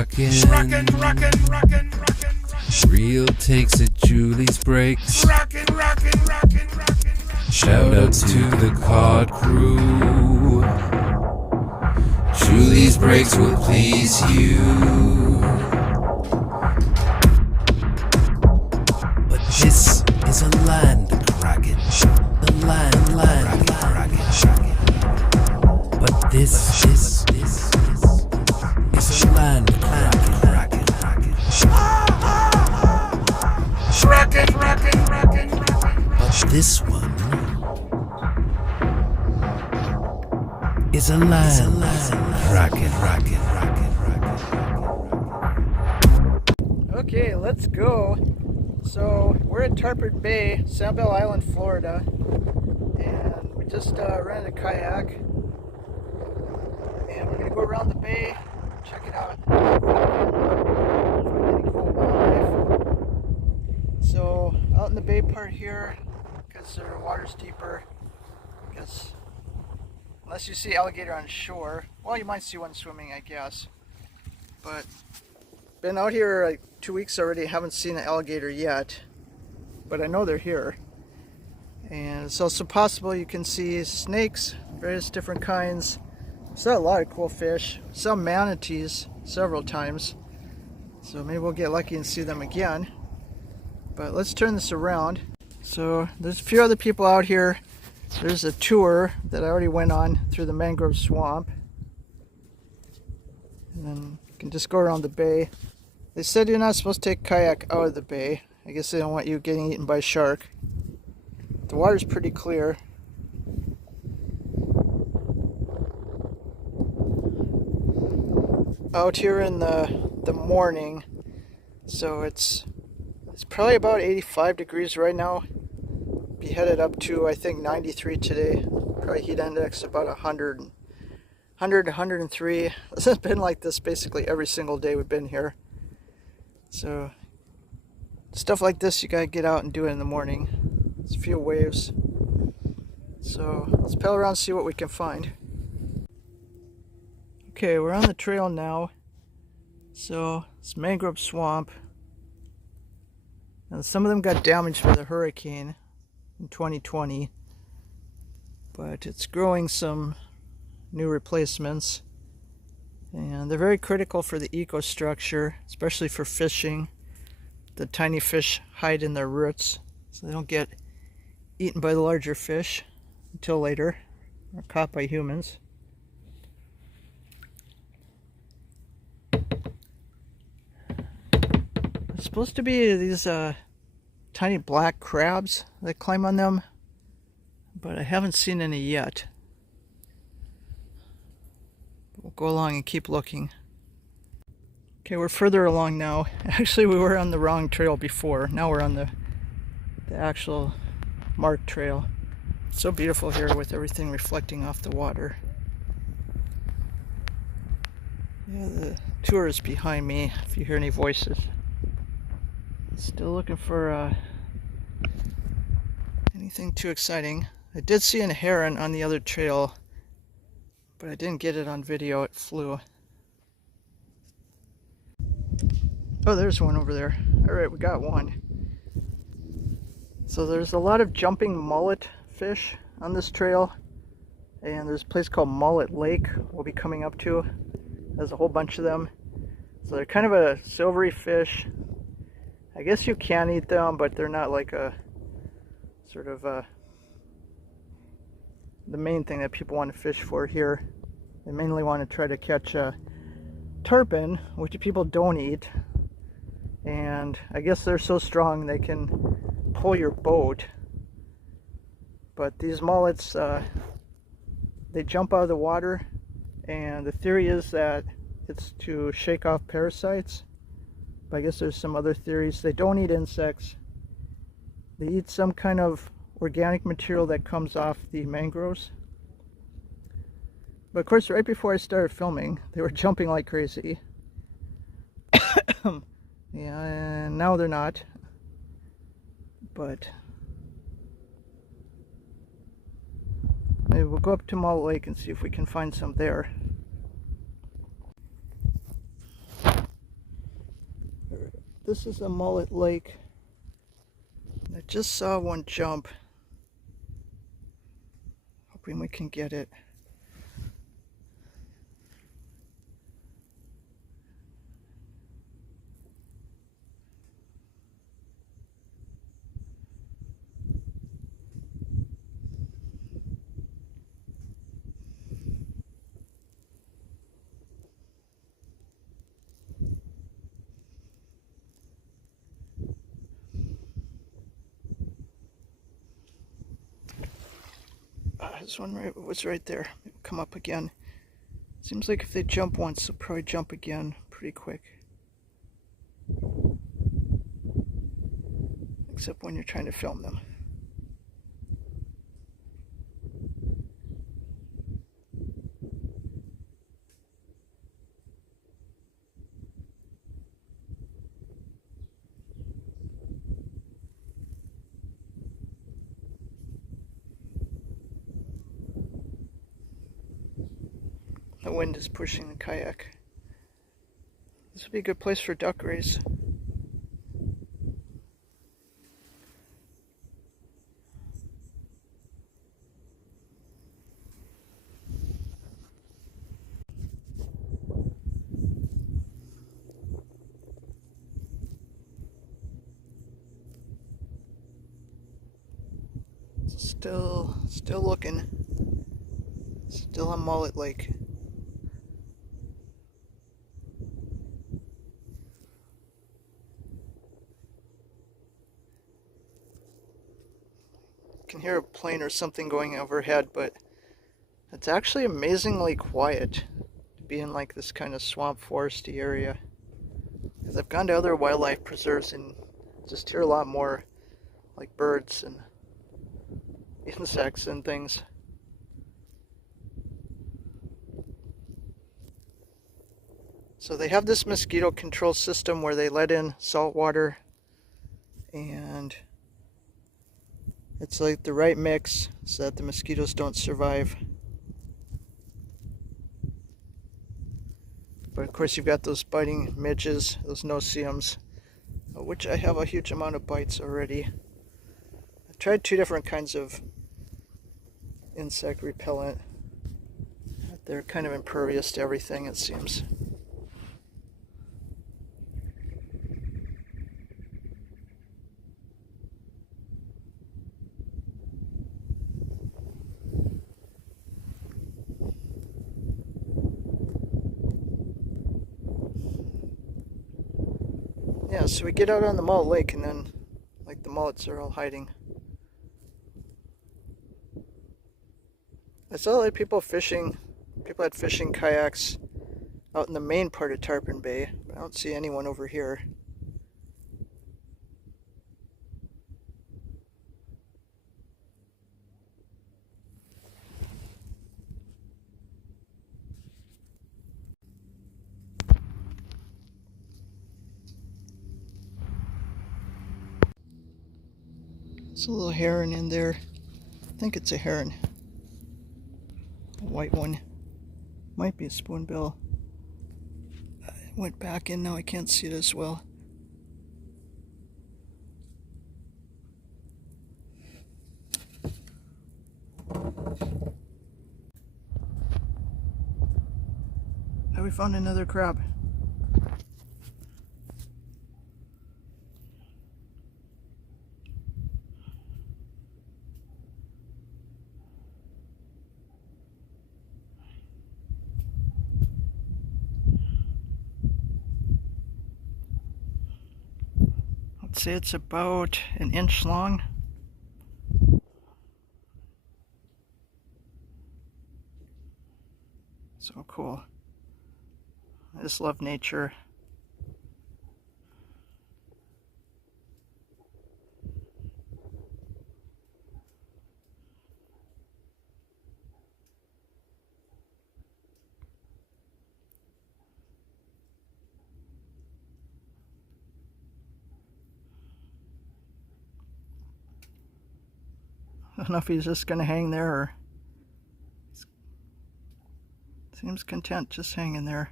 rockin', Real takes at Julie's breaks. Shout out to the cod crew. Julie's breaks will please you. But this is a land kraken. The land kraken. But this is a land kraken. But this one is a land kraken. Okay, let's go. So we're at Tarpon Bay, Sanibel Island, Florida, and we just rented a kayak, and we're gonna go around the bay, check it out. Really cool wildlife. So out in the bay part here, because the water's deeper, because unless you see alligator on shore, well, you might see one swimming, I guess. But been out here like 2 weeks already, haven't seen an alligator yet, but I know they're here. And it's also possible you can see snakes, various different kinds. Saw a lot of cool fish, some manatees several times, so maybe we'll get lucky and see them again. But let's turn this around. So there's a few other people out here. There's a tour that I already went on through the mangrove swamp, and then you can just go around the bay. They said you're not supposed to take kayak out of the bay. I guess they don't want you getting eaten by a shark. The water's pretty clear. Out here in the morning, so it's probably about 85 degrees right now. Be headed up to, I think, 93 today. Probably heat index about 100 to 103. This has been like this basically every single day we've been here. So stuff like this you gotta get out and do it in the morning. There's a few waves. So let's paddle around and see what we can find. Okay, we're on the trail now. So it's mangrove swamp. Now, some of them got damaged by the hurricane in 2020, but it's growing some new replacements, and they're very critical for the ecostructure, especially for fishing. The tiny fish hide in their roots so they don't get eaten by the larger fish until later, or caught by humans. There's supposed to be these tiny black crabs that climb on them, but I haven't seen any yet. We'll go along and keep looking. Okay, we're further along now. Actually, we were on the wrong trail before. Now we're on the actual marked trail. It's so beautiful here with everything reflecting off the water. Yeah, the tour is behind me if you hear any voices. Still looking for anything too exciting. I did see a heron on the other trail, but I didn't get it on video. It flew. Oh, there's one over there. Alright, we got one. So there's a lot of jumping mullet fish on this trail, and there's a place called Mullet Lake we'll be coming up to. There's a whole bunch of them. So they're kind of a silvery fish. I guess you can eat them, but they're not like a sort of the main thing that people want to fish for here. They mainly want to try to catch tarpon, which people don't eat. And I guess they're so strong they can pull your boat. But these mullets, they jump out of the water, and the theory is that it's to shake off parasites. But I guess there's some other theories. They don't eat insects. They eat some kind of organic material that comes off the mangroves. But of course, right before I started filming, they were jumping like crazy. Yeah, and now they're not. But maybe we'll go up to Mullet Lake and see if we can find some there. This is a mullet lake. I just saw one jump. Hoping we can get it. This one was right there. It'll come up again. Seems like if they jump once, they'll probably jump again pretty quick. Except when you're trying to film them. The wind is pushing the kayak. This would be a good place for duck race. Still looking. Still on Mullet Lake. You can hear a plane or something going overhead, but it's actually amazingly quiet to be in like this kind of swamp foresty area. Because I've gone to other wildlife preserves and just hear a lot more like birds and insects and things. So they have this mosquito control system where they let in salt water, and it's like the right mix so that the mosquitoes don't survive. But of course you've got those biting midges, those no-see-ums, which I have a huge amount of bites already. I've tried 2 different kinds of insect repellent. They're kind of impervious to everything, it seems. Yeah, so we get out on the mullet lake and then like the mullets are all hiding. I saw like people had fishing kayaks out in the main part of Tarpon Bay, but I don't see anyone over here. There's a little heron in there. I think it's a heron. A white one. Might be a spoonbill. I went back in, now I can't see it as well. Oh, we found another crab. Let's say it's about an inch long. So cool. I just love nature. I don't know if he's just gonna hang there or seems content just hanging there.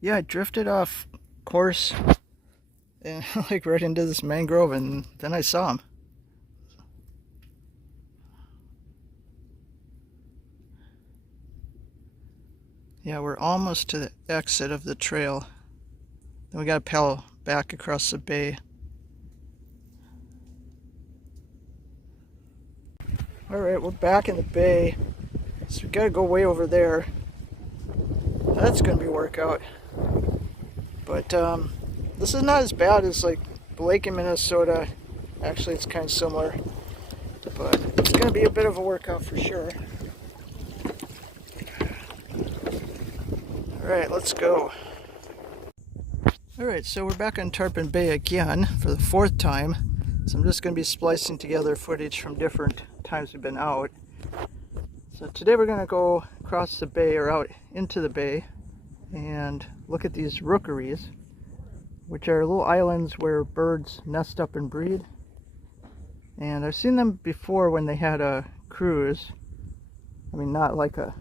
Yeah, I drifted off course and like right into this mangrove, and then I saw him. Yeah, we're almost to the exit of the trail. Then we gotta paddle back across the bay. Alright, we're back in the bay. So we gotta go way over there. That's gonna be a workout. But this is not as bad as like the lake in Minnesota. Actually, it's kind of similar. But it's gonna be a bit of a workout for sure. Alright, let's go. Alright, so we're back on Tarpon Bay again for the fourth time. So I'm just going to be splicing together footage from different times we've been out. So today we're going to go across the bay or out into the bay and look at these rookeries, which are little islands where birds nest up and breed. And I've seen them before when they had a cruise. I mean, not like a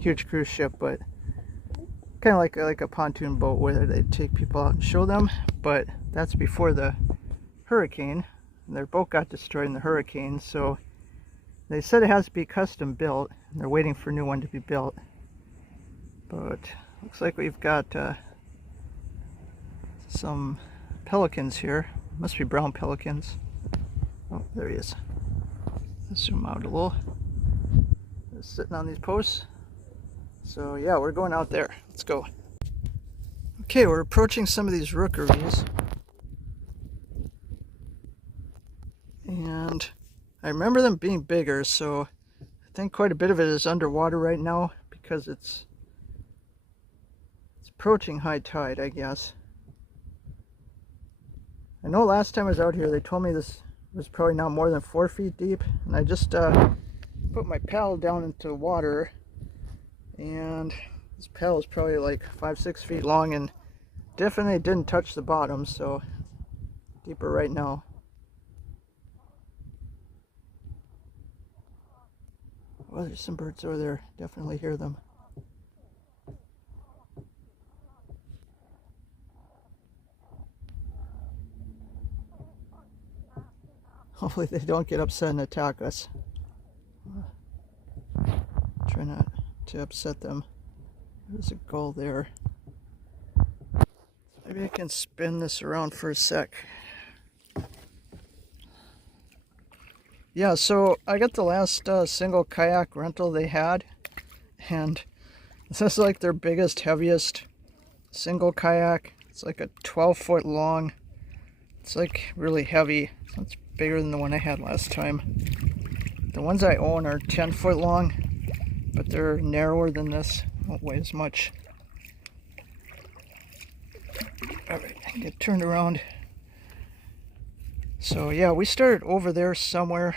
huge cruise ship, but kind of like a pontoon boat where they take people out and show them. But that's before the hurricane. Their boat got destroyed in the hurricane, so they said it has to be custom built, and they're waiting for a new one to be built. But looks like we've got some pelicans here. Must be brown pelicans. Oh, there he is. Let's zoom out a little. They're sitting on these posts. So yeah, we're going out there. Let's go. Okay, we're approaching some of these rookeries. And I remember them being bigger, so I think quite a bit of it is underwater right now because it's approaching high tide, I guess. I know last time I was out here they told me this was probably not more than 4 feet deep, and I just put my paddle down into the water, and this paddle is probably like 5-6 feet long and definitely didn't touch the bottom, so deeper right now. Well, there's some birds over there. Definitely hear them. Hopefully they don't get upset and attack us. Try not to upset them. There's a gull there. Maybe I can spin this around for a sec. Yeah, so I got the last single kayak rental they had, and this is like their biggest, heaviest single kayak. It's like a 12-foot long. It's like really heavy. So it's bigger than the one I had last time. The ones I own are 10-foot long, but they're narrower than this. Won't weigh as much. Alright, I can get turned around. So yeah, we started over there somewhere,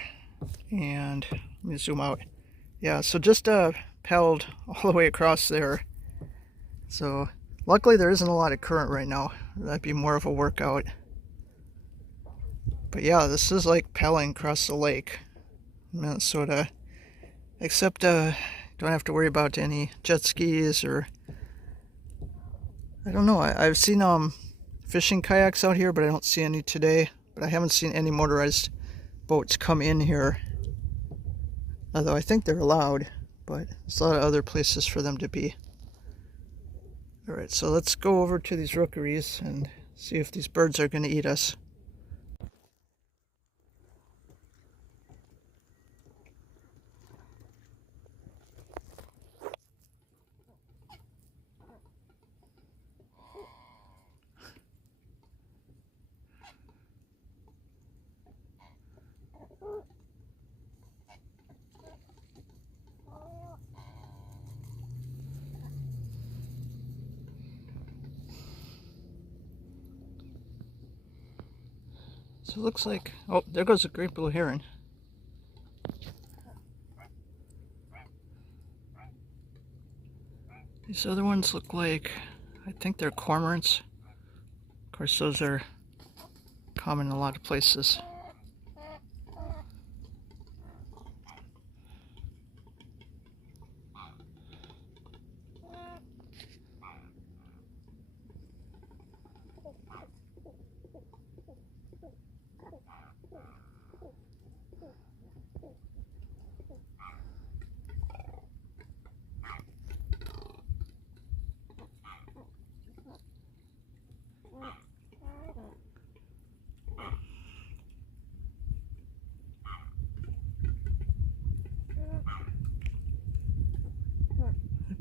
and let me zoom out. Yeah, so just paddled all the way across there. So luckily there isn't a lot of current right now. That'd be more of a workout. But yeah, this is like paddling across the lake in Minnesota. Except don't have to worry about any jet skis or I don't know. I've seen fishing kayaks out here, but I don't see any today. But I haven't seen any motorized boats come in here. Although I think they're allowed, but there's a lot of other places for them to be. Alright, so let's go over to these rookeries and see if these birds are going to eat us. So it looks like, oh, there goes a great blue heron. These other ones look like, I think they're cormorants. Of course, those are common in a lot of places.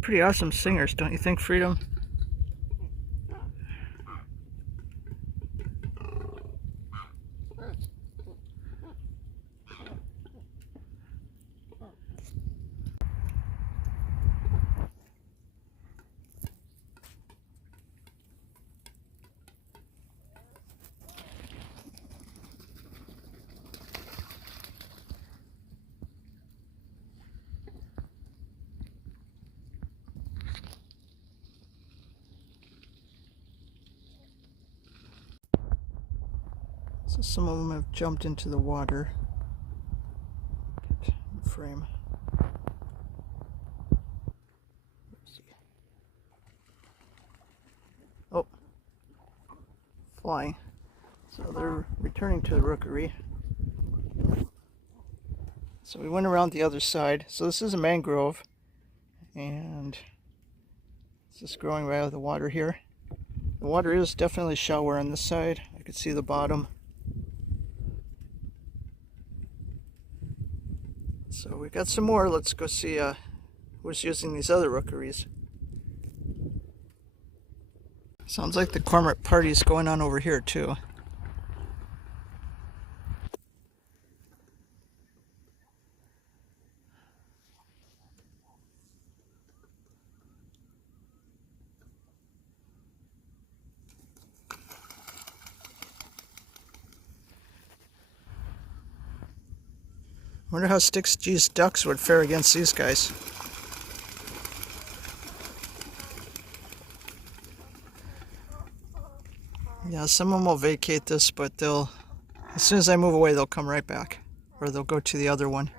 pretty awesome singers, don't you think, Freedom? So some of them have jumped into the water. Get in the frame. Oh, flying. So they're returning to the rookery. So we went around the other side. So this is a mangrove, and it's just growing right out of the water here. The water is definitely shallower on this side. I could see the bottom. So we got some more. Let's go see who's using these other rookeries. Sounds like the cormorant party's going on over here too. Wonder how Sticks G's ducks would fare against these guys. Yeah, some of them will vacate this, but they'll, as soon as I move away, they'll come right back. Or they'll go to the other one.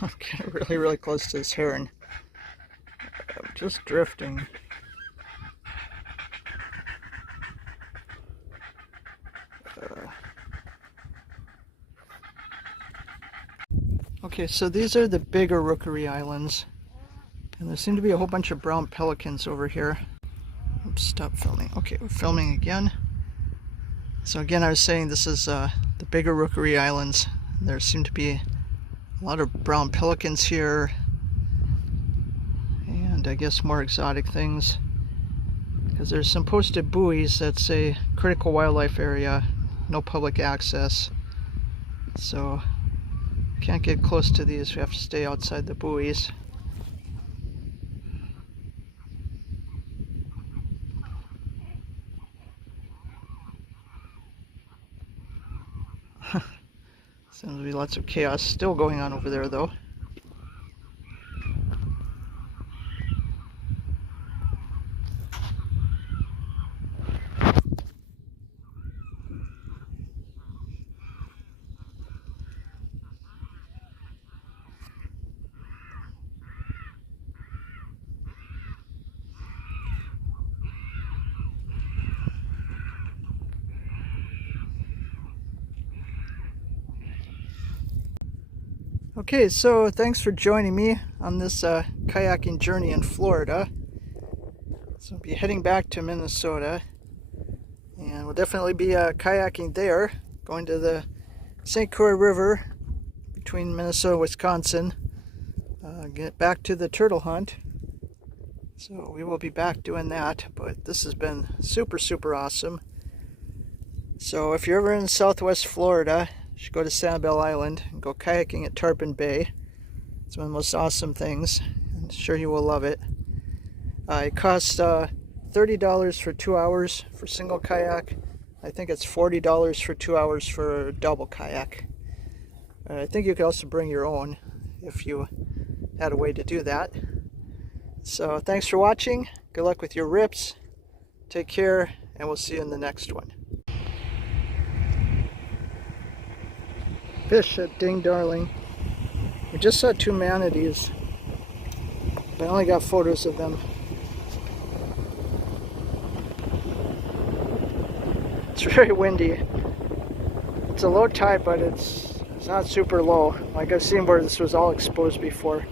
I'm getting really, really close to this heron. I'm just drifting. Okay, so these are the bigger rookery islands. And there seem to be a whole bunch of brown pelicans over here. Oops, stop filming. Okay, we're filming again. So again, I was saying this is the bigger rookery islands. There seem to be a lot of brown pelicans here. And I guess more exotic things. Because there's some posted buoys that say critical wildlife area, no public access. So can't get close to these, we have to stay outside the buoys. Seems to be lots of chaos still going on over there though. Okay, so thanks for joining me on this kayaking journey in Florida. So I'll be heading back to Minnesota, and we'll definitely be kayaking there, going to the St. Croix River between Minnesota and Wisconsin, get back to the turtle hunt. So we will be back doing that, but this has been super awesome. So if you're ever in Southwest Florida, you should go to Sanibel Island and go kayaking at Tarpon Bay. It's one of the most awesome things. I'm sure you will love it. It costs $30 for 2 hours for single kayak. I think it's $40 for 2 hours for a double kayak. I think you could also bring your own if you had a way to do that. So thanks for watching. Good luck with your rips. Take care, and we'll see you in the next one. Fish at Ding Darling. We just saw 2 manatees, but I only got photos of them. It's very windy. It's a low tide, but it's not super low. Like I've seen where this was all exposed before.